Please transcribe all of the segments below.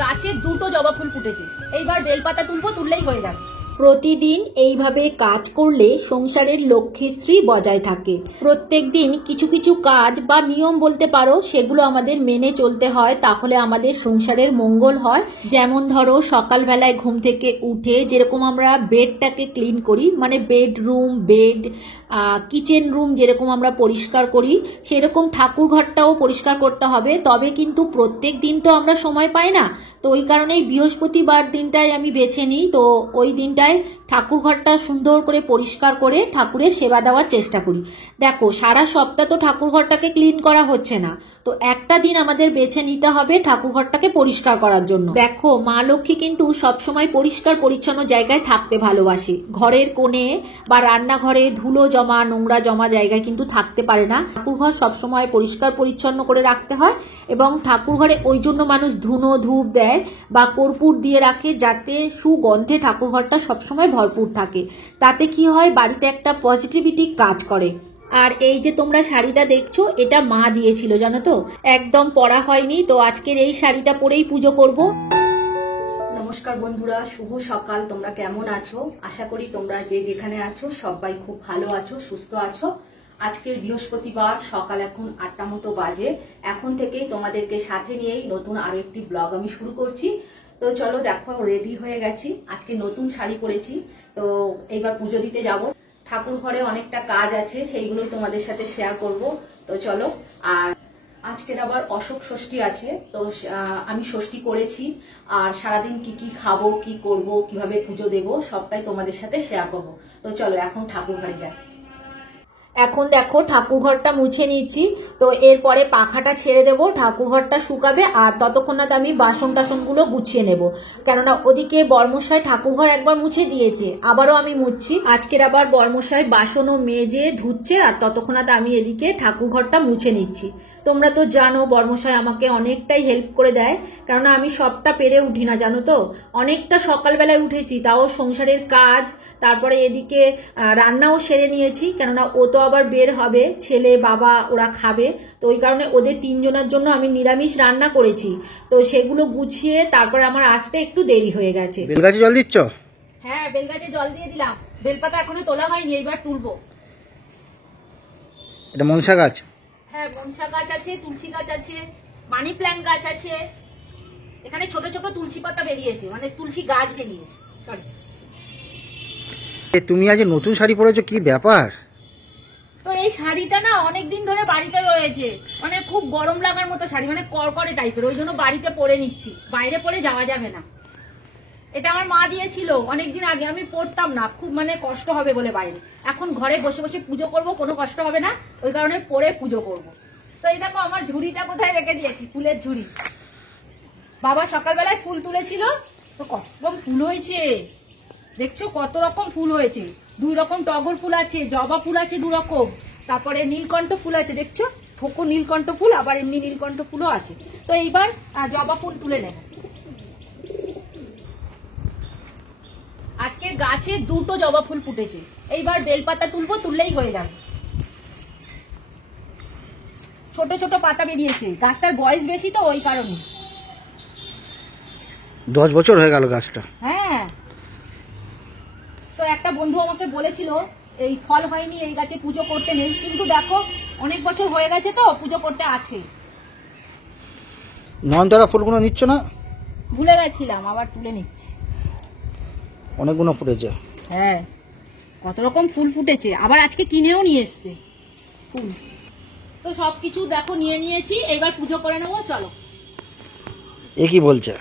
গাছে দুটো জবা ফুল ফুটেছে, এইবার বেলপাতা তুলবো, তুললেই হয়ে যাচ্ছে। প্রতিদিন এইভাবে কাজ করলে সংসারের লক্ষ্মীশ্রী বজায় থাকে। প্রত্যেকদিন কিছু কিছু কাজ বা নিয়ম বলতে পারো, সেগুলো আমাদের মেনে চলতে হয়, তাহলে আমাদের সংসারের মঙ্গল হয়। যেমন ধরো সকালবেলায় ঘুম থেকে উঠে যেরকম আমরা বেডটাকে ক্লিন করি, মানে বেডরুম, বেড, কিচেন রুম যেরকম আমরা পরিষ্কার করি, সেরকম ঠাকুর ঘরটাও পরিষ্কার করতে হবে। তবে কিন্তু প্রত্যেক দিন তো আমরা সময় পাই না, তো ওই কারণেই বৃহস্পতিবার দিনটাই আমি বেছে নিই। তো ওই দিনটায় ঠাকুর ঘরটা সুন্দর করে পরিষ্কার করে ঠাকুরের সেবা দেওয়ার চেষ্টা করি। দেখো সারা সপ্তাহ তো ঠাকুর ঘরটাকে ক্লিন করা হচ্ছে না, তো একটা দিন আমাদের বেছে নিতে হবে ঠাকুর ঘরটাকে পরিষ্কার করার জন্য। দেখো মা লক্ষ্মী কিন্তু সবসময় পরিষ্কার পরিচ্ছন্ন জায়গায় থাকতে ভালোবাসে। ঘরের কোণে বা রান্নাঘরে ধুলো জমা, নোংরা জমা জায়গায় কিন্তু থাকতে পারে না। ঠাকুর ঘর সবসময় পরিষ্কার পরিচ্ছন্ন করে রাখতে হয়, এবং ঠাকুর ঘরে ওই জন্য মানুষ ধুনো ধূপ দেয় বা কর্পূর দিয়ে রাখে, যাতে সুগন্ধে ঠাকুর ঘরটা সবসময় ভরপুর থাকে। তাতে কি হয়, বাড়িতে একটা পজিটিভিটি কাজ করে। আর এই যে তোমরা শাড়িটা দেখছো, এটা মা দিয়েছিল জানো তো, একদম পরা হয়নি। তো আজকের এই শাড়িটা পরেই পুজো করব। নমস্কার বন্ধুরা, শুভ সকাল। তোমরা কেমন আছো? আশা করি তোমরা যে যেখানে আছো সবাই খুব ভালো আছো, সুস্থ আছো। আজকের বৃহস্পতিবার, সকাল এখন 8টা মতো বাজে। এখন থেকেই তোমাদেরকে সাথে নিয়েই নতুন আরো একটি ব্লগ আমি শুরু করছি। তো চলো, দেখো রেডি হয়ে গেছি, আজকে নতুন শাড়ি পরেছি। তো এইবার পুজো দিতে যাব। ঠাকুর ঘরে অনেকটা কাজ আছে, সেইগুলোই তোমাদের সাথে শেয়ার করব। তো চলো। আর আজকের আবার অশোক ষষ্ঠী আছে, তো আমি ষষ্ঠী করেছি। আর সারাদিন কি কি খাবো, কি করব, কিভাবে পুজো দেব, সবটাই তোমাদের সাথে শেয়ার করব। তো চলো এখন ঠাকুর ঘরে যাই। এখন দেখো ঠাকুর ঘরটা মুছে নিচ্ছি, তো এরপরে পাখাটা ছেড়ে দেবো, ঠাকুর ঘরটা শুকাবে। আর ততক্ষণাৎ আমি বাসন টাসনগুলো গুছিয়ে নেব, কেননা ওদিকে বর্মশাই ঠাকুর ঘর একবার মুছে দিয়েছে, আবারও আমি মুছছি। আজকের আবার বর্মশাই বাসনও মেজে ধুচ্ছে, আর ততক্ষণাৎ আমি এদিকে ঠাকুর ঘরটা মুছে নিচ্ছি। তোমরা তো জানো বর্মশাই আমাকে অনেকটাই হেল্প করে দেয়, কেননা আমি সবটা পেরে উঠি না জানো তো। অনেকটা সকালবেলায় উঠেছি, তাও সংসারের কাজ, তারপরে এদিকে রান্নাও সেরে নিয়েছি, কেননা ও তো আবার বের হবে, ছেলে বাবা ওরা খাবে। তো ওই কারণে ওদের 3 জনের জন্য আমি নিরামিষ রান্না করেছি, তো সেগুলো গুছিয়ে তারপরে আমার আসতে একটু দেরি হয়ে গেছে। বেলগাছে জল দিচ্ছ? হ্যাঁ, বেলগাছে জল দিয়ে দিলাম। বেলপাতা এখনো তোলা হয়নি, এইবার তুলবো। এটা মনসা গাছ? হ্যাঁ, মনসা গাছ আছে, তুলসী গাছ আছে, মানি প্ল্যান্ট গাছ আছে। এখানে ছোট ছোট তুলসী পাতা বেরিয়েছে, মানে তুলসী গাছ বেরিয়েছে, সরি। তুমি আজ নতুন শাড়ি পরেছো, কি ব্যাপার? তো এই শাড়িটা না অনেকদিন ধরে বাড়িতে রয়েছে, মানে খুব গরম লাগার মতো শাড়ি, মানে করকরে টাইপের, ওই জন্য বাড়িতে পরে নিচ্ছি, বাইরে পরে যাওয়া যাবে না। এটা আমার মা দিয়েছিল অনেকদিন আগে, আমি পরতাম না, খুব মানে কষ্ট হবে বলে বাইরে। এখন ঘরে বসে বসে পুজো করব, কোনো কষ্ট হবে না, ওই কারণে পরে পুজো করব। তো এই দেখো আমার ঝুড়িটা কোথায় রেখে দিয়েছি, ফুলের ঝুড়ি। বাবা সকালবেলায় ফুল তুলেছিল, তো কত রকম ফুল হয়েছে দেখছো, কত রকম ফুল হয়েছে। 2 রকম টগর ফুল আছে, জবা ফুল আছে 2 রকম, তারপরে নীলকণ্ঠ ফুল আছে দেখছো, থোকো নীলকণ্ঠ ফুল, আবার এমনি নীলকণ্ঠ ফুলও আছে। তো এইবার জবা ফুল তুলে নেব। আজকের গাছে 2টো জবা ফুল ফুটেছে, এইবার বেলপাতা তুলবো, তুললেই হয়ে যাবে। ছোট ছোট পাতা বেরিয়েছে, গাছটার বয়স বেশি তো ওই কারণে। 10 বছর হয়ে গেল গাছটা। হ্যাঁ, তো একটা বন্ধু আমাকে বলেছিল এই ফল হয়নি, এই গাছে পুজো করতে নেই, কিন্তু দেখো অনেক বছর হয়ে গেছে তো পুজো করতে আছে। নয়নতারা ফুলগুলো নিচ্ছ না? ভুলে গেছিলাম, আবার তুলে নিচ্ছি। অনেকগুলো ফুটেছে। হ্যাঁ, কত রকম ফুল ফুটেছে, আবার আজকে কিনেও নিয়ে এসছে ফুল। তো সবকিছু দেখো নিয়ে নিয়েছি, এবার পুজো করে নেবো। চলো। এ কি বলছে?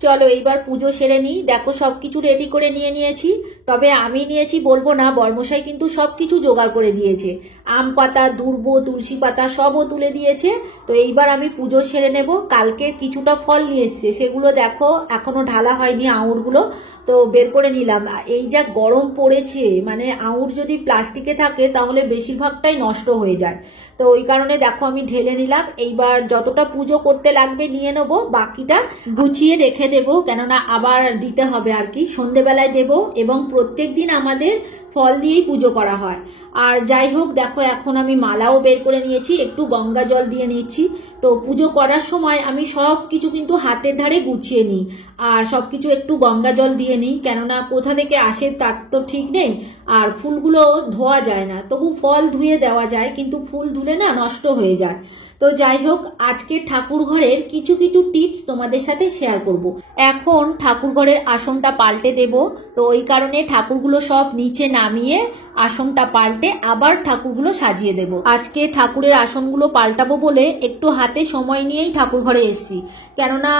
চলো এইবার পুজো সেরে নিই। দেখো সবকিছু রেডি করে নিয়ে নিয়েছি, তবে আমি নিয়েছি বলবো না, বর্মশাই কিন্তু সবকিছু জোগাড় করে দিয়েছে। আম পাতা, দুর্ব, তুলসী পাতা সবও তুলে দিয়েছে। তো এইবার আমি পুজো সেরে নেব। কালকে কিছুটা ফল নিয়ে এসছে, সেগুলো দেখো এখনো ঢালা হয়নি, আঙুরগুলো তো বের করে নিলাম। এই যা গরম পড়েছে, মানে আঙুর যদি প্লাস্টিকে থাকে তাহলে বেশিরভাগটাই নষ্ট হয়ে যায়, তো ওই কারণে দেখো আমি ঢেলে নিলাম। এইবার যতটা পুজো করতে লাগবে নিয়ে নেব, বাকিটা গুছিয়ে রেখে দেবো, কেননা আবার দিতে হবে আর কি, সন্ধেবেলায় দেব। এবং প্রত্যেকদিন আমাদের ফল দিয়েই পুজো করা হয়। আর যাই হোক, দেখো এখন আমি মালাও বের করে নিয়েছি, একটু গঙ্গা জল দিয়ে নিচ্ছি। তো তো পুজো করার সময় আমি সব কিছু কিন্তু হাতের ধারে গুছিয়ে নিই, আর সবকিছু একটু গঙ্গা জল দিয়ে নিই, কেননা কোথা থেকে আসে তার তো ঠিক নেই। আর ফুলগুলো ধোয়া যায় না, তবু ফল ধুয়ে দেওয়া যায়, কিন্তু ফুল ধুলে না নষ্ট হয়ে যায়। তো যাই হোক, আজকে ঠাকুর ঘরের কিছু কিছু টিপস তোমাদের সাথে শেয়ার করব। এখন ঠাকুর ঘরের আসনটা পাল্টে দেব, তো ওই কারণে ঠাকুরগুলো সব নিচে নামিয়ে আসনটা পাল্টে আবার ঠাকুরগুলো সাজিয়ে দেব। আজকে ঠাকুরের আসনগুলো পাল্টাবো বলে একটু হাতে সময় নিয়েই ঠাকুর ঘরে এসেছি, কেননা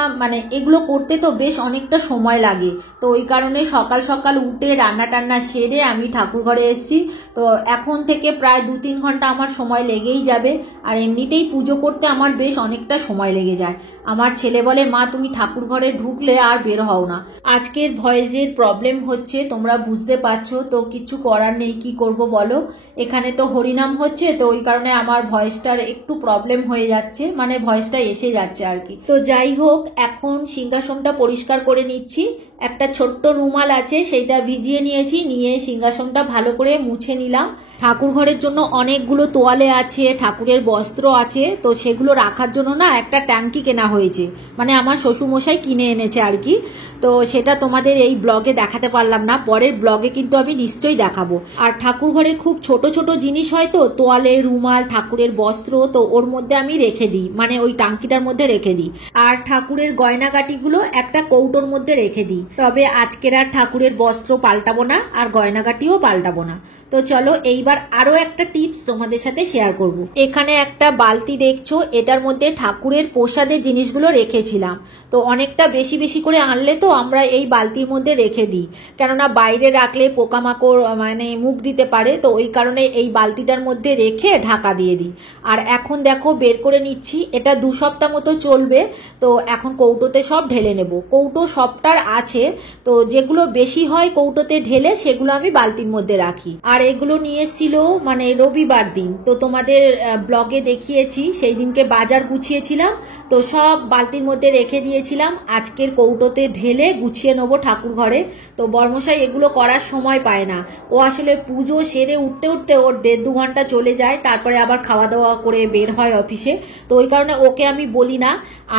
এগুলো করতে তো বেশ অনেকটা সময় লাগে। তো ওই কারণে সকাল সকাল উঠে রান্না টান্না সেরে আমি ঠাকুর ঘরে এসেছি। তো এখন থেকে প্রায় 2-3 ঘন্টা আমার সময় লেগেই যাবে, আর এমনিতেই পুজো করতে আমার বেশ অনেকটা সময় লেগে যায়। আমার ছেলে বলে, মা তুমি ঠাকুর ঘরে ঢুকলে আর বের হও না। আজকের ভয়েসের প্রবলেম হচ্ছে, তোমরা বুঝতে পারছো, তো কিছু করার নেই, কি করব বলো। এখানে তো হরিনাম হচ্ছে, তো ওই কারণে আমার ভয়েসটার একটু প্রবলেম হয়ে যাচ্ছে, ভয়েসটা এসে যাচ্ছে আর কি। তো যাই হোক, এখন সিংহাসনটা পরিষ্কার করে নিচ্ছি। একটা ছোট্ট রুমাল আছে, সেইটা ভিজিয়ে নিয়েছি, নিয়ে সিংহাসনটা ভালো করে মুছে নিলাম। ঠাকুর ঘরের জন্য অনেকগুলো তোয়ালে আছে, ঠাকুরের বস্ত্র আছে, তো সেগুলো রাখার জন্য না একটা ট্যাঙ্কি কেনা হয়েছে, আমার শ্বশুরমশাই কিনে এনেছে আর কি। তো সেটা তোমাদের এই ব্লগে দেখাতে পারলাম না, পরের ব্লগে কিন্তু আমি নিশ্চয়ই দেখাবো। আর ঠাকুর ঘরের খুব ছোট ছোট জিনিস হয় তো, তোয়ালে, রুমাল, ঠাকুরের বস্ত্র, তো ওর মধ্যে আমি রেখে দিই, ওই টাঙ্কিটার মধ্যে রেখে দিই। আর ঠাকুরের গয়নাগাটিগুলো একটা কৌটোর মধ্যে রেখে দিই। তবে আজকের আর ঠাকুরের বস্ত্র পাল্টাবো না, আর গয়নাগাটিও পাল্টাবো না। তো চলো এইবার আরো একটা টিপস তোমাদের সাথে শেয়ার করব। এখানে একটা বালতি দেখছো, এটার মধ্যে ঠাকুরের প্রসাদের জিনিসগুলো রেখেছিলাম। তো অনেকটা বেশি বেশি করে আনলে তো আমরা এই বালতির মধ্যে রেখে দিই, কেননা বাইরে রাখলে পোকামাকড় মুখ দিতে পারে, তো ওই কারণে এই বালতিটার মধ্যে রেখে ঢাকা দিয়ে দিই। আর এখন দেখো বের করে নিচ্ছি, এটা 2 সপ্তাহ মতো চলবে। তো এখন কৌটোতে সব ঢেলে নেব। কৌটো সবটার আছে, তো যেগুলো বেশি হয় কৌটোতে ঢেলে সেগুলো আমি বালতির মধ্যে রাখি। আর এগুলো নিয়ে এসেছিল রবিবার দিন, তো তোমাদের ব্লগে দেখিয়েছি, সেই দিনকে বাজার গুছিয়েছিলাম, তো সব বালতির মধ্যে রেখে দিয়েছিলাম। আজকের কৌটোতে ঢেলে গুছিয়ে নেবো ঠাকুর ঘরে। তো বর্মশাই এগুলো করার সময় পায় না, ও আসলে পুজো সেরে উঠতে উঠতে ওর 1.5-2 ঘন্টা চলে যায়, তারপরে আবার খাওয়া দাওয়া করে বের হয় অফিসে। তো ওই কারণে ওকে আমি বলি না,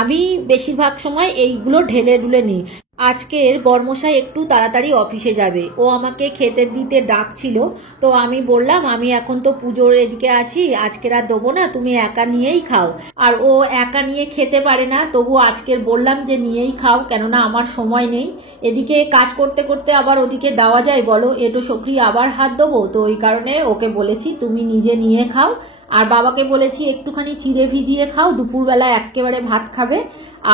আমি বেশিরভাগ সময় এইগুলো ঢেলে ঢুলে নিই। আজকের বর্মশাই একটু তাড়াতাড়ি অফিসে যাবে, ও আমাকে খেতে দিতে ডাকছিল। তো আমি বললাম, আমি এখন তো পুজোর এদিকে আছি, আজকের আর দেবো না, তুমি একা নিয়েই খাও। আর ও একা নিয়ে খেতে পারে না, তবু আজকের বললাম যে নিয়েই খাও, কেননা আমার সময় নেই। এদিকে কাজ করতে করতে আবার ওদিকে দেওয়া যায় বলো, এটো সক্রি আবার হাত দেবো। তো ওই কারণে ওকে বলেছি তুমি নিজে নিয়ে খাও। আর বাবাকে বলেছি একটুখানি চিড়ে ভিজিয়ে খাও, দুপুরবেলা একেবারে ভাত খাবে।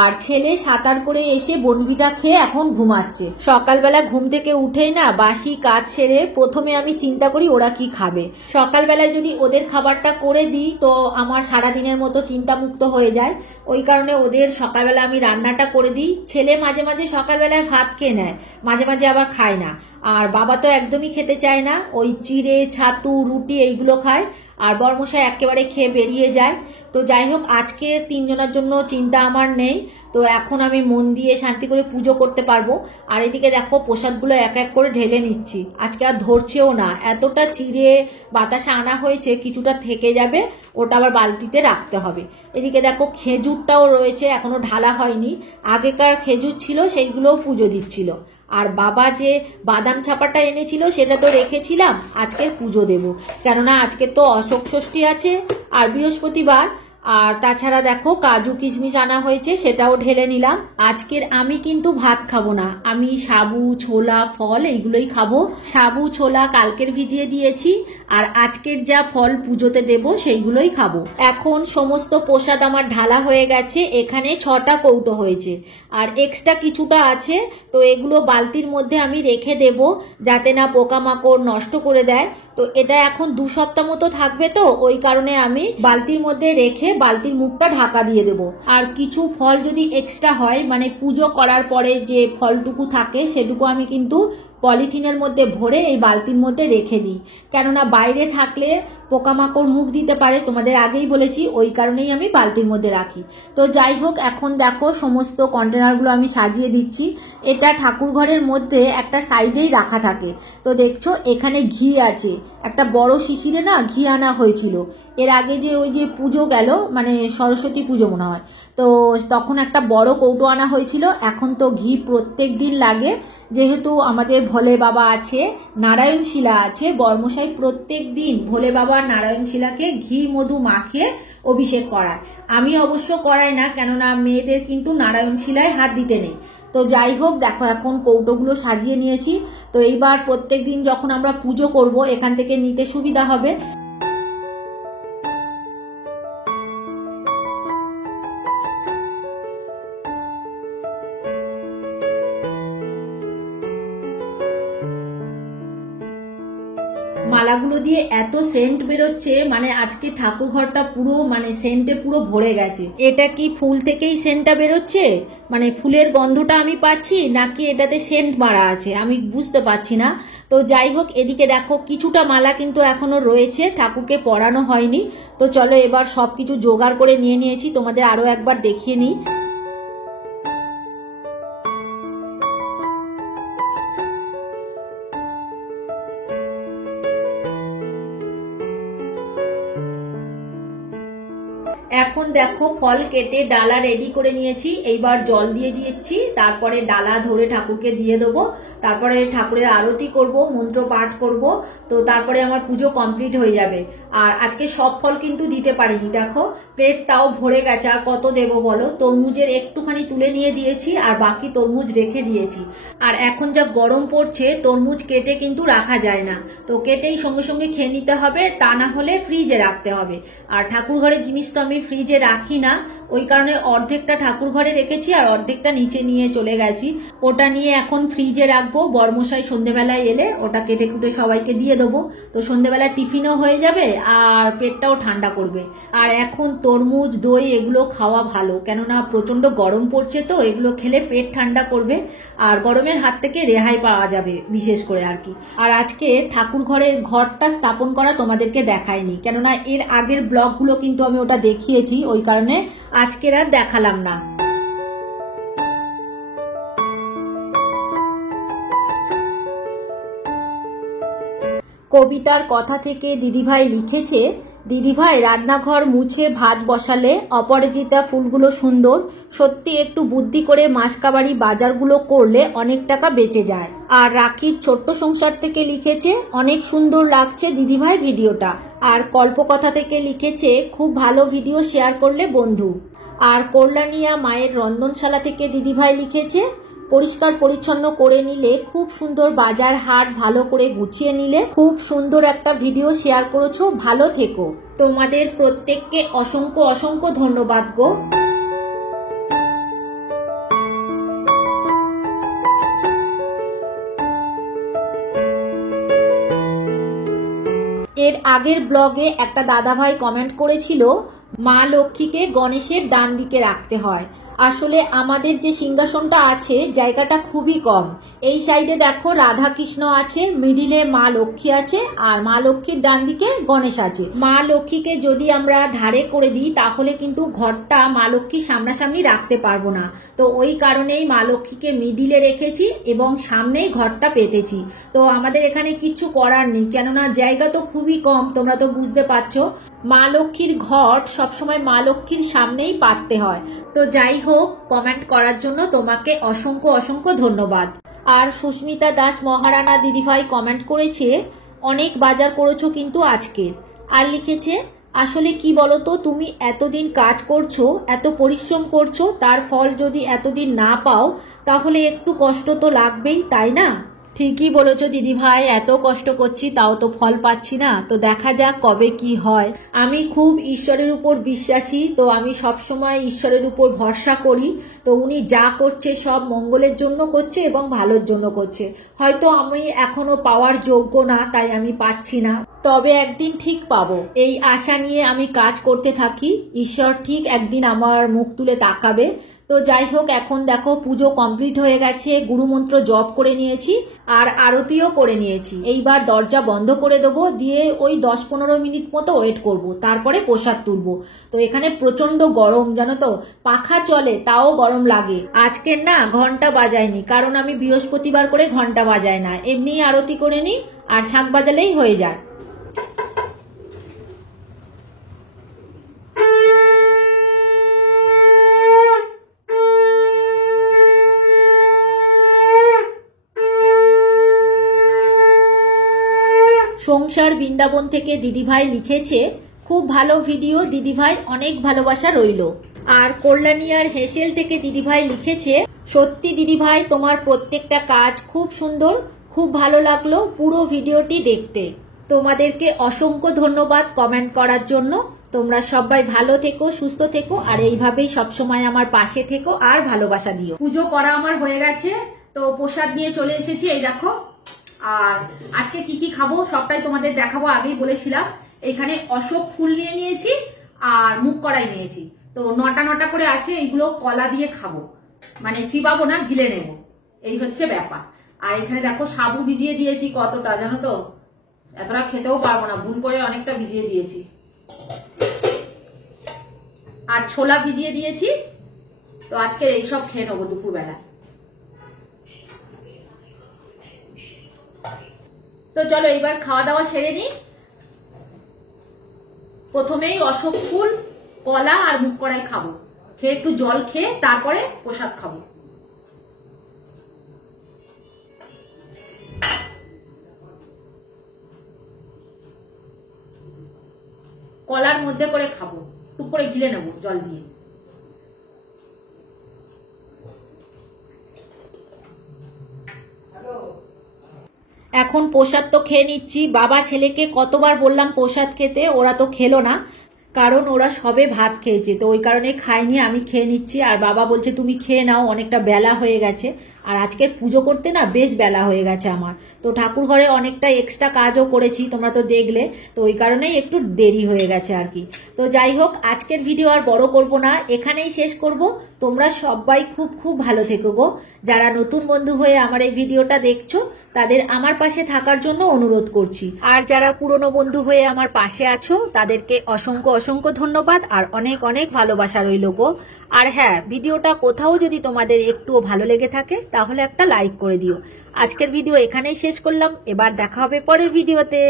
আর ছেলে সাঁতার করে এসে বনভিটা খেয়ে এখন ঘুমাচ্ছে। সকালবেলা ঘুম থেকে উঠেই না বাসি কাজ সেরে প্রথমে আমি চিন্তা করি ওরা কি খাবে। সকালবেলায় যদি ওদের খাবারটা করে দিই তো আমার সারাদিনের মতো চিন্তামুক্ত হয়ে যায়। ওই কারণে ওদের সকালবেলা আমি রান্নাটা করে দিই। ছেলে মাঝে মাঝে সকালবেলায় ভাত খেয়ে নেয়, মাঝে মাঝে আবার খায় না। আর বাবা তো একদমই খেতে চায় না, ওই চিড়ে, ছাতু, রুটি এইগুলো খায়। আর বর্মশাই একেবারে খেয়ে বেরিয়ে যায়। তো যাই হোক, আজকে 3 জনের জন্য চিন্তা আমার নেই। তো এখন আমি মন দিয়ে শান্তি করে পুজো করতে পারবো। আর এদিকে দেখো প্রসাদগুলো এক এক করে ঢেলে নিচ্ছি, আজকে আর ধরছেও না। এতটা চিড়ে বাতাসা আনা হয়েছে, কিছুটা থেকে যাবে, ওটা আবার বালতিতে রাখতে হবে। এদিকে দেখো খেজুরটাও রয়েছে, এখনো ঢালা হয়নি। আগেকার খেজুর ছিল, সেইগুলোও পুজো দিচ্ছিল। আর বাবা যে বাদাম ছাপাটা এনেছিল সেটা তো রেখেছিলাম, আজকের পুজো দেব, কেননা আজকে তো অশোক ষষ্ঠী আছে আর বৃহস্পতিবার। আর তাছাড়া দেখো কাজু কিশমিশ আনা হয়েছে, সেটাও ঢেলে নিলাম। আজকের আমি কিন্তু ভাত খাবো না, আমি সাবু, ছোলা, ফল এইগুলোই খাবো। সাবু, ছোলা কালকের ভিজিয়ে দিয়েছি, আর আজকের যা ফল পুজোতে দেব সেইগুলোই খাবো। এখন সমস্ত প্রসাদ আমার ঢালা হয়ে গেছে, এখানে 6টা কৌটো হয়েছে, আর এক্সট্রা কিছুটা আছে। তো এগুলো বালতির মধ্যে আমি রেখে দেব, যাতে না পোকামাকড় নষ্ট করে দেয়। তো এটা এখন 2 সপ্তাহ মতো থাকবে, তো ওই কারণে আমি বালতির মধ্যে রেখে বালতির মুখটা ঢাকা দিয়ে দেব। আর কিছু ফল যদি এক্সট্রা হয়, পুজো করার পরে যে ফলটুকু থাকে সেটুকু আমি কিন্তু পলিথিনের মধ্যে ভরে এই বালতির মধ্যে রেখে দিই, কেননা বাইরে থাকলে পোকামাকড় মুখ দিতে পারে, তোমাদের আগেই বলেছি, ওই কারণেই আমি বালতির মধ্যে রাখি। তো যাই হোক, এখন দেখো সমস্ত কন্টেনারগুলো আমি সাজিয়ে দিচ্ছি। এটা ঠাকুর ঘরের মধ্যে একটা সাইডেই রাখা থাকে। তো দেখছো এখানে ঘি আছে, একটা বড় শিশিরে না ঘি আনা হয়েছিল এর আগে, যে ওই যে পুজো গেল, মানে সরস্বতী পুজো মনে হয়, তো তখন একটা বড় কৌটো আনা হয়েছিল। এখন তো ঘি প্রত্যেক দিন লাগে, যেহেতু আমাদের ভোলে বাবা আছে, নারায়ণ শিলা আছে, বর্মশাই প্রত্যেক দিন ভোলে বাবা নারায়ণ শিলাকে ঘি মধু মাখিয়ে অভিষেক করায়। আমি অবশ্য করাই না, কেননা মেয়েদের কিন্তু নারায়ণ শিলায় হাত দিতে নেই। তো যাই হোক, দেখো এখন কৌটোগুলো সাজিয়ে নিয়েছি। তো এইবার প্রত্যেক দিন যখন আমরা পুজো করব, এখান থেকে নিতে সুবিধা হবে। মালাগুলো দিয়ে এত সেন্ট বেরোচ্ছে, মানে আজকে ঠাকুর ঘরটা পুরো মানে সেন্টে পুরো ভরে গেছে। এটা কি ফুল থেকেই সেন্টটা বেরোচ্ছে, মানে ফুলের গন্ধটা আমি পাচ্ছি, নাকি এটাতে সেন্ট মারা আছে আমি বুঝতে পারছি না। তো যাই হোক, এদিকে দেখো কিছুটা মালা কিন্তু এখনো রয়েছে, ঠাকুরকে পরানো হয়নি। তো চলো এবার সবকিছু জোগাড় করে নিয়ে নিয়েছি, তোমাদের আরো একবার দেখিয়ে নিই। এখন দেখো ফল কেটে ডালা রেডি করে নিয়েছি। এইবার জল দিয়ে দিয়েছি, তারপরে ডালা ধরে ঠাকুরকে দিয়ে দেবো। তারপরে ঠাকুরের আরতি করব, মন্ত্র পাঠ করব। তো তারপরে আমার পুজো কমপ্লিট হয়ে যাবে। আর আজকে সব ফল কিন্তু দিতে পারিনি, দেখো প্লেট তাও ভরে গেছে। আর কত দেবো বলো, তরমুজের একটুখানি তুলে নিয়ে দিয়েছি, আর বাকি তরমুজ রেখে দিয়েছি। আর এখন যা গরম পড়ছে, তরমুজ কেটে কিন্তু রাখা যায় না, তো কেটেই সঙ্গে সঙ্গে খেয়ে নিতে হবে, তা না হলে ফ্রিজে রাখতে হবে। আর ঠাকুর ঘরের জিনিস তো আমি ফ্রিজে রাখি না, ওই কারণে অর্ধেকটা ঠাকুর ঘরে রেখেছি আর অর্ধেকটা নিচে নিয়ে চলে গেছি। ওটা নিয়ে এখন ফ্রিজে রাখবো, বর্মশাই সন্ধ্যেবেলায় এলে ওটা কেটে কুটে সবাইকে দিয়ে দেবো। তো সন্ধ্যেবেলা টিফিনও হয়ে যাবে আর পেটটাও ঠান্ডা করবে। আর এখন তরমুজ দই এগুলো খাওয়া ভালো, কেননা প্রচন্ড গরম পড়ছে, তো এগুলো খেলে পেট ঠান্ডা করবে আর গরমের হাত থেকে রেহাই পাওয়া যাবে বিশেষ করে আর কি। আর আজকে ঠাকুর ঘরের ঘরটা স্থাপন করা তোমাদেরকে দেখায়নি, কেননা এর আগের ব্লগগুলো কিন্তু আমি ওটা দেখিয়েছি, ওই কারণে আজকের আর দেখালাম না। কবিতার কথা থেকে দিদিভাই লিখেছে, দিদিভাই রান্নাঘর মুছে ভাত বসালে অপরাজিতা ফুলগুলো সুন্দর, সত্যি একটু বুদ্ধি করে মাসকাবাড়ি বাজারগুলো করলে অনেক টাকা বেঁচে যায়। আর রাখির ছোট্ট সংসার থেকে লিখেছে, অনেক সুন্দর লাগছে দিদিভাই ভিডিওটা। আর কল্পকথা থেকে লিখেছে, খুব ভালো ভিডিও শেয়ার করলে বন্ধু। আর কল্যাণিয়া মায়ের রন্ধনশালা থেকে দিদিভাই লিখেছে, পরিষ্কার পরিচ্ছন্ন করে নিলে খুব সুন্দর, বাজার হাট ভালো করে গুছিয়ে নিলে খুব সুন্দর একটা ভিডিও শেয়ার করেছো, ভালো থেকো। তোমাদের প্রত্যেককে অসংখ্য অসংখ্য ধন্যবাদ গো। এর আগের ব্লগে একটা দাদাভাই কমেন্ট করেছিল, মা লক্ষ্মীকে গণেশের ডান দিকে রাখতে হয়। আসলে আমাদের যে সিংহাসনটা আছে জায়গাটা খুবই কম। এই সাইডে দেখো রাধা কৃষ্ণ আছে, মিডিলে মা লক্ষ্মী আছে, আর মা লক্ষ্মীর ডান দিকে গণেশ আছে। মা লক্ষ্মীকে যদি আমরা ধারে করে দিই তাহলে কিন্তু ঘরটা মা লক্ষ্মীর সামনাসামনি রাখতে পারবো না। তো ওই কারণেই মা লক্ষ্মীকে মিডিলে রেখেছি এবং সামনেই ঘরটা পেতেছি। তো আমাদের এখানে কিচ্ছু করার নেই, কেননা জায়গা তো খুবই কম, তোমরা তো বুঝতে পারছো। মা লক্ষ্মীর ঘর সবসময় মা লক্ষ্মীর সামনেই পাততে হয়। তো যাই হোক, কমেন্ট করার জন্য তোমাকে অসংখ্য অসংখ্য ধন্যবাদ। আর সুস্মিতা দাস মহারানা দিদিভাই কমেন্ট করেছে, অনেক বাজার করেছো কিন্তু আজকের। আর লিখেছে, আসলে কি বলতো, তুমি এতদিন কাজ করছো, এত পরিশ্রম করছো, তার ফল যদি এতদিন না পাও তাহলে একটু কষ্ট তো লাগবেই, তাই না? ঠিকই বলেছো দিদি ভাই, এত কষ্ট করছি তাও তো ফল পাচ্ছি না। তো দেখা যাক কবে কি হয়। আমি খুব ঈশ্বরের উপর বিশ্বাসী, তো আমি সব সময় ঈশ্বরের উপর ভরসা করি। তো উনি যা করছে সব মঙ্গলের জন্য করছে এবং ভালোর জন্য করছে। হয়তো আমি এখনো পাওয়ার যোগ্য না, তাই আমি পাচ্ছি না। তবে একদিন ঠিক পাবো, এই আশা নিয়ে আমি কাজ করতে থাকি। ঈশ্বর ঠিক একদিন আমার মুখ তুলে তাকাবে। তো যাই হোক, এখন দেখো পুজো কমপ্লিট হয়ে গেছে, গুরুমন্ত্র জপ করে নিয়েছি আর আরতিও করে নিয়েছি। এইবার দরজা বন্ধ করে দেবো, দিয়ে ওই 10-15 মিনিট মতো ওয়েট করব, তারপরে প্রসাদ তুলবো। তো এখানে প্রচন্ড গরম, জানো তো, পাখা চলে তাও গরম লাগে। আজকের না ঘন্টা বাজায়নি, কারণ আমি বৃহস্পতিবার করে ঘন্টা বাজাই না, এমনি আরতি করে নিই আর শাঁখ বাজালেই হয়ে যায়। সংসার বৃন্দাবন থেকে দিদিভাই লিখেছে, খুব ভালো ভিডিও দিদিভাই, অনেক ভালোবাসা রইল। আর কল্যাণীয়ার হেসেল থেকে দিদিভাই লিখেছে, সত্যি দিদিভাই তোমার প্রত্যেকটা কাজ খুব সুন্দর, খুব ভালো লাগলো পুরো ভিডিওটি দেখতে। তোমাদেরকে অসংখ্য ধন্যবাদ কমেন্ট করার জন্য। তোমরা সবাই ভালো থেকো, সুস্থ থেকো আর এইভাবেই সবসময় আমার পাশে থেকো আর ভালোবাসা দিও। পুজো করা আমার হয়ে গেছে, তো প্রসাদ নিয়ে চলে এসেছি, এই দেখো। আর আজকে কি কি খাবো সবটাই তোমাদের দেখাবো, আগেই বলেছিলাম। এখানে অশোক ফুল নিয়ে নিয়েছি আর মুগ কড়াই নিয়েছি, তো 9টা করে আছে, এইগুলো কলা দিয়ে খাবো, মানে চিবাবো না, গিলে নেব, এই হচ্ছে ব্যাপার। আর এখানে দেখো সাবু ভিজিয়ে দিয়েছি, কতটা জানো তো, এতটা খেতেও পারবো না, ভুল করে অনেকটা ভিজিয়ে দিয়েছি। আর ছোলা ভিজিয়ে দিয়েছি, তো আজকে এইসব খেয়ে নেবো দুপুরবেলা। তো চলো এইবার খাওয়া দাওয়া সেরে নিই। প্রথমেই অশোক ফুল, কলা আর মুগ কড়াই খাবো, খেয়ে একটু জল খেয়ে তারপরে প্রসাদ খাবো। কলার মধ্যে করে খাবো, টুক করে গিলে নেবো জল দিয়ে। এখন প্রসাদ তো খেয়ে নিচ্ছি। বাবা ছেলেকে কতবার বললাম প্রসাদ খেতে, ওরা তো খেলো না, কারণ ওরা সবে ভাত খেয়েছে, তো ওই কারণে খাইনি, আমি খেয়ে নিচ্ছি। আর বাবা বলছে তুমি খেয়ে নাও, অনেকটা বেলা হয়ে গেছে। আর আজকের পুজো করতে না বেশ বেলা হয়ে গেছে আমার, তো ঠাকুর ঘরে অনেকটা এক্সট্রা কাজও করেছি, তোমরা তো দেখলে, তো ওই কারণেই একটু দেরি হয়ে গেছে আর কি। তো যাই হোক, আজকের ভিডিও আর বড় করব না, এখানেই শেষ করব। তোমরা সবাই খুব খুব ভালো থেকো গো। যারা নতুন বন্ধু হয়ে আমার এই ভিডিওটা দেখছো, তাদের আমার পাশে থাকার জন্য অনুরোধ করছি। আর যারা পুরনো বন্ধু হয়ে আমার পাশে আছো, তাদেরকে অসংখ্য অসংখ্য ধন্যবাদ আর অনেক অনেক ভালোবাসা রইল গো। আর হ্যাঁ, ভিডিওটা কোথাও যদি তোমাদের একটুও ভালো লেগে থাকে, তাহলে একটা লাইক করে দিও। আজকের ভিডিও এখানেই শেষ করলাম, এবার দেখা হবে পরের ভিডিওতে।